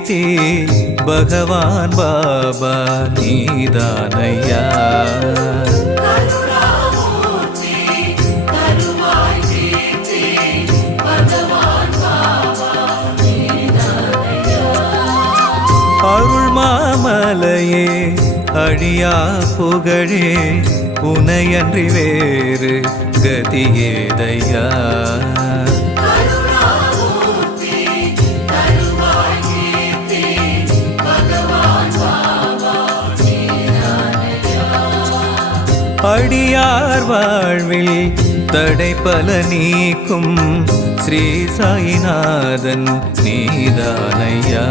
கீர்த்தி பகவான் பாபா நீதானையா. அருள் மாமலையே அழியா புகழே உனையன்றி வேறு கதியேதையா. அடியார் வாழ்வில் தடைப்பல நீக்கும் ஸ்ரீ சாயிநாதன் நீதானையா.